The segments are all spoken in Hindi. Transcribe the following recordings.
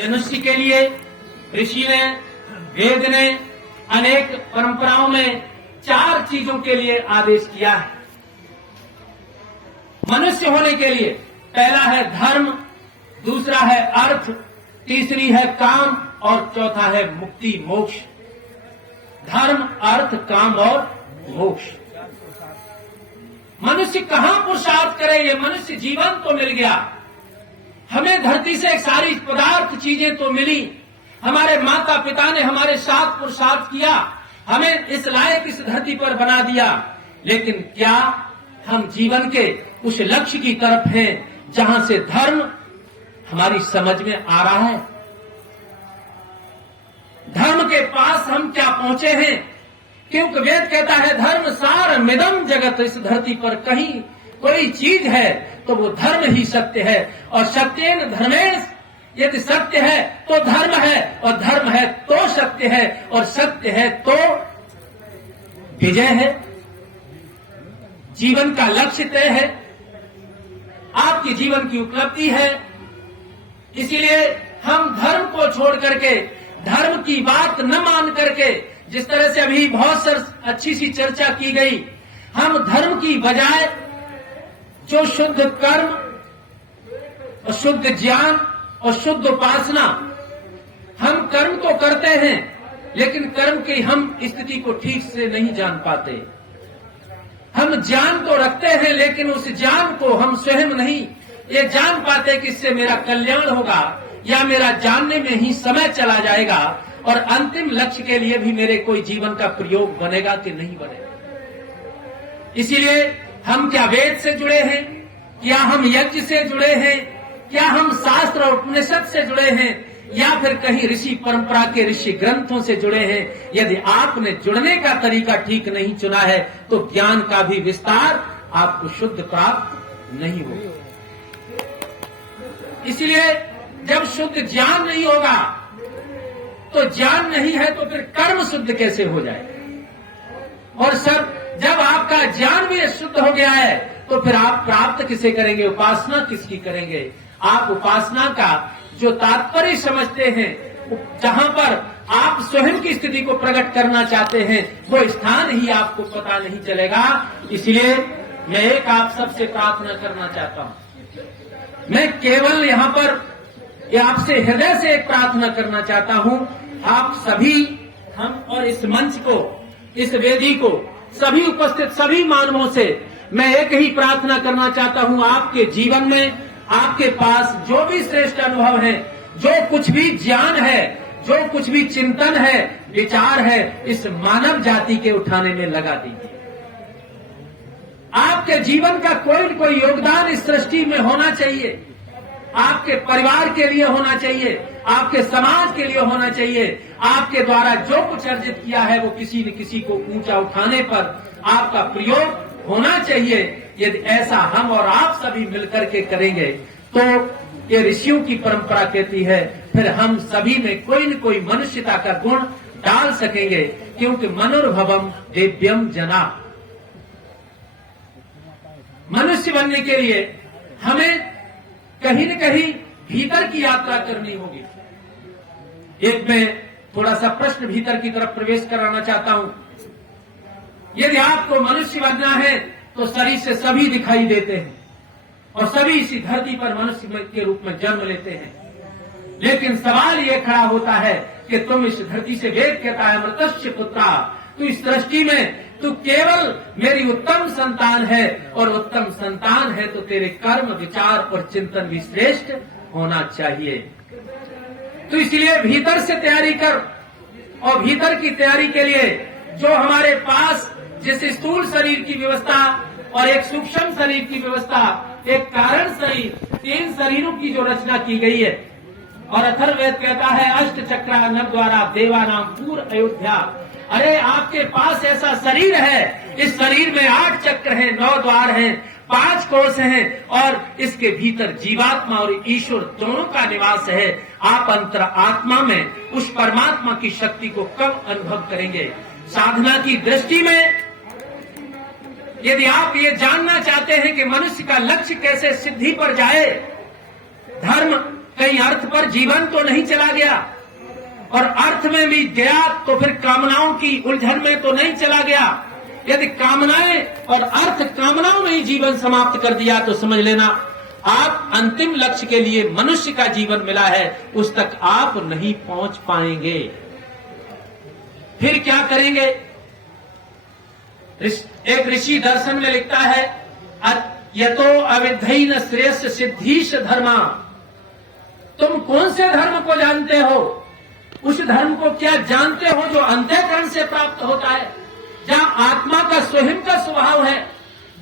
मनुष्य के लिए ऋषि ने, वेद ने अनेक परंपराओं में 4 चीजों के लिए आदेश किया है मनुष्य होने के लिए। पहला है धर्म, दूसरा है अर्थ, तीसरी है काम और चौथा है मुक्ति मोक्ष। धर्म, अर्थ, काम और मोक्ष। मनुष्य कहां पुरुषार्थ करे? ये मनुष्य जीवन तो मिल गया, हमें धरती से सारी पदार्थ चीजें तो मिली, हमारे माता पिता ने हमारे साथ पुरुषार्थ किया, हमें इस लायक इस धरती पर बना दिया, लेकिन क्या हम जीवन के उस लक्ष्य की तरफ हैं जहां से धर्म हमारी समझ में आ रहा है? धर्म के पास हम क्या पहुंचे हैं? क्योंकि वेद कहता है धर्म सार मिदम जगत, इस धरती पर कहीं कोई चीज है तो वो धर्म ही सत्य है। और सत्येन धर्मेण, यदि सत्य है तो धर्म है, और धर्म है तो सत्य है, और सत्य है तो विजय है। जीवन का लक्ष्य तय है, आपके जीवन की उपलब्धि है। इसीलिए हम धर्म को छोड़ करके, धर्म की बात न मान करके, जिस तरह से अभी बहुत अच्छी सी चर्चा की गई, हम धर्म की बजाय जो शुद्ध कर्म और शुद्ध ज्ञान और शुद्ध उपासना, हम कर्म तो करते हैं लेकिन कर्म की हम स्थिति को ठीक से नहीं जान पाते। हम ज्ञान तो रखते हैं लेकिन उस ज्ञान को हम स्वयं नहीं ये जान पाते कि इससे मेरा कल्याण होगा या मेरा जानने में ही समय चला जाएगा और अंतिम लक्ष्य के लिए भी मेरे कोई जीवन का प्रयोग बनेगा कि नहीं बनेगा। इसीलिए हम क्या वेद से जुड़े हैं, क्या हम यज्ञ से जुड़े हैं, क्या हम शास्त्र और उपनिषद से जुड़े हैं, या फिर कहीं ऋषि परंपरा के ऋषि ग्रंथों से जुड़े हैं? यदि आपने जुड़ने का तरीका ठीक नहीं चुना है तो ज्ञान का भी विस्तार आपको शुद्ध प्राप्त नहीं होगा। इसलिए जब शुद्ध ज्ञान नहीं होगा तो ज्ञान नहीं है तो फिर कर्म शुद्ध कैसे हो जाए? और सब जब आपका ज्ञान भी शुद्ध हो गया है तो फिर आप प्राप्त किसे करेंगे, उपासना किसकी करेंगे? आप उपासना का जो तात्पर्य समझते हैं, जहां पर आप स्वयं की स्थिति को प्रकट करना चाहते हैं, वो स्थान ही आपको पता नहीं चलेगा। इसलिए मैं एक आप सबसे प्रार्थना करना चाहता हूं। मैं केवल यहां पर आपसे हृदय से एक प्रार्थना करना चाहता हूं। आप सभी, हम और इस मंच को, इस वेदी को, सभी उपस्थित सभी मानवों से मैं एक ही प्रार्थना करना चाहता हूं। आपके जीवन में आपके पास जो भी श्रेष्ठ अनुभव है, जो कुछ भी ज्ञान है, जो कुछ भी चिंतन है, विचार है, इस मानव जाति के उठाने में लगा दीजिए। आपके जीवन का कोई न कोई योगदान इस सृष्टि में होना चाहिए। आपके परिवार के लिए होना चाहिए, आपके समाज के लिए होना चाहिए। आपके द्वारा जो कुछ अर्जित किया है वो किसी न किसी को ऊंचा उठाने पर आपका प्रयोग होना चाहिए। यदि ऐसा हम और आप सभी मिलकर के करेंगे तो ये ऋषियों की परंपरा कहती है, फिर हम सभी में कोई न कोई मनुष्यता का गुण डाल सकेंगे, क्योंकि मनुर्भवम दिव्यम जना। मनुष्य बनने के लिए हमें कहीं न कहीं भीतर की यात्रा करनी होगी। एक मैं थोड़ा सा प्रश्न भीतर की तरफ प्रवेश कराना चाहता हूं। यदि आपको मनुष्य बनना है तो शरीर से सभी दिखाई देते हैं और सभी इसी धरती पर मनुष्य के रूप में जन्म लेते हैं, लेकिन सवाल ये खड़ा होता है कि तुम इस धरती से, वेद कहता है मृतस्य पुत्रा, तू इस सृष्टि में तू केवल मेरी उत्तम संतान है, और उत्तम संतान है तो तेरे कर्म, विचार और चिंतन भी श्रेष्ठ होना चाहिए। तो इसलिए भीतर से तैयारी कर, और भीतर की तैयारी के लिए जो हमारे पास जिस स्थूल शरीर की व्यवस्था और एक सूक्ष्म शरीर की व्यवस्था, एक कारण शरीर, 3 शरीरों की जो रचना की गई है, और अथर्ववेद कहता है अष्ट चक्रा नव द्वारा देवानाम पूर्व अयोध्या। अरे आपके पास ऐसा शरीर है, इस शरीर में 8 चक्र हैं, 9 द्वार हैं, 5 कोष हैं, और इसके भीतर जीवात्मा और ईश्वर दोनों का निवास है। आप अंतर आत्मा में उस परमात्मा की शक्ति को कब अनुभव करेंगे? साधना की दृष्टि में यदि आप ये जानना चाहते हैं कि मनुष्य का लक्ष्य कैसे सिद्धि पर जाए, धर्म कहीं अर्थ पर जीवन तो नहीं चला गया, और अर्थ में भी गया तो फिर कामनाओं की उलझन में तो नहीं चला गया। यदि कामनाएं और अर्थ कामनाओं में ही जीवन समाप्त कर दिया तो समझ लेना आप अंतिम लक्ष्य के लिए मनुष्य का जीवन मिला है, उस तक आप नहीं पहुंच पाएंगे। फिर क्या करेंगे? एक ऋषि दर्शन में लिखता है, यतो अविधेन श्रेष्ठ सिद्धीश धर्मा। तुम कौन से धर्म को जानते हो? उस धर्म को क्या जानते हो जो अंतःकरण से प्राप्त होता है, जहां आत्मा का स्वयं का स्वभाव है,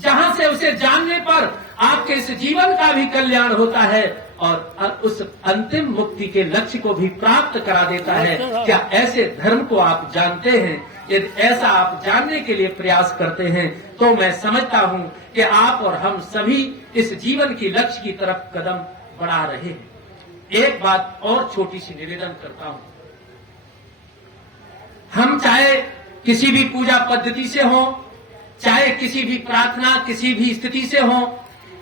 जहां से उसे जानने पर आपके इस जीवन का भी कल्याण होता है और उस अंतिम मुक्ति के लक्ष्य को भी प्राप्त करा देता है। क्या ऐसे धर्म को आप जानते हैं? यदि ऐसा आप जानने के लिए प्रयास करते हैं तो मैं समझता हूं कि आप और हम सभी इस जीवन की लक्ष्य की तरफ कदम बढ़ा रहे हैं। एक बात और छोटी सी निवेदन करता हूं, हम चाहे किसी भी पूजा पद्धति से हो, चाहे किसी भी प्रार्थना किसी भी स्थिति से हो,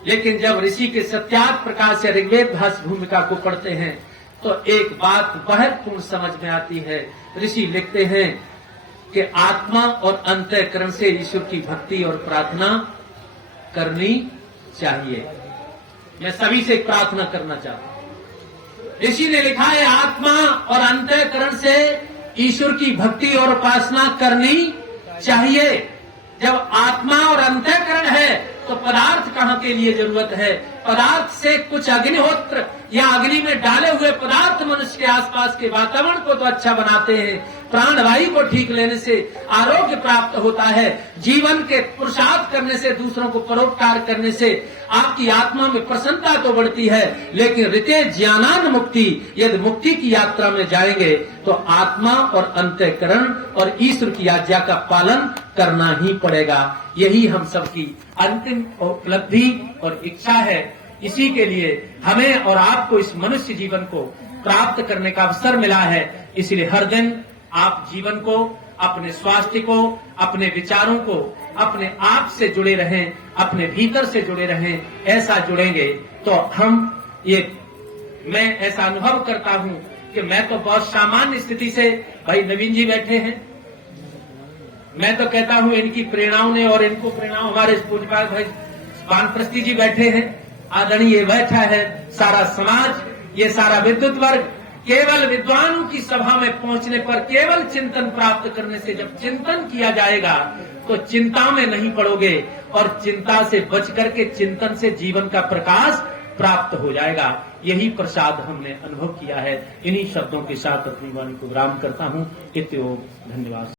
लेकिन जब ऋषि के सत्यार्थ प्रकाश से ऋग्वेद भाष्य भूमिका को पढ़ते हैं तो एक बात महत्वपूर्ण समझ में आती है। ऋषि लिखते हैं कि आत्मा और अंतःकरण से ईश्वर की भक्ति और प्रार्थना करनी चाहिए। मैं सभी से एक प्रार्थना करना चाहता हूं। ऋषि ने लिखा है आत्मा और अंतःकरण से ईश्वर की भक्ति और उपासना करनी चाहिए। जब आत्मा और अंतःकरण है तो पदार्थ कहाँ के लिए जरूरत है? पदार्थ से कुछ अग्निहोत्र या अग्नि में डाले हुए पदार्थ मनुष्य के आसपास के वातावरण को तो अच्छा बनाते हैं, प्राणवायु को ठीक लेने से आरोग्य प्राप्त होता है, जीवन के पुरुषार्थ करने से, दूसरों को परोपकार करने से आपकी आत्मा में प्रसन्नता तो बढ़ती है, लेकिन ऋते ज्ञानान मुक्ति, यदि मुक्ति की यात्रा में जाएंगे तो आत्मा और अंतःकरण और ईश्वर की आज्ञा का पालन करना ही पड़ेगा। यही हम सबकी अंतिम उपलब्धि और इच्छा है। इसी के लिए हमें और आपको इस मनुष्य जीवन को प्राप्त करने का अवसर मिला है। इसलिए हर दिन आप जीवन को, अपने स्वास्थ्य को, अपने विचारों को, अपने आप से जुड़े रहें, अपने भीतर से जुड़े रहें। ऐसा जुड़ेंगे तो मैं ऐसा अनुभव करता हूं कि मैं तो बहुत सामान्य स्थिति से, भाई नवीन जी बैठे हैं, मैं तो कहता हूं इनकी प्रेरणाओं ने और इनको प्रेरणाओं हमारे पूज्यपाल भाई वानप्रस्थी जी बैठे हैं, आदरणीय बैठा है, सारा समाज, ये सारा विद्युत वर्ग, केवल विद्वानों की सभा में पहुंचने पर केवल चिंतन प्राप्त करने से, जब चिंतन किया जाएगा तो चिंता में नहीं पड़ोगे और चिंता से बच करके चिंतन से जीवन का प्रकाश प्राप्त हो जाएगा। यही प्रसाद हमने अनुभव किया है। इन्हीं शब्दों के साथ अपनी वाणी को विराम करता हूं। इत्योम धन्यवाद।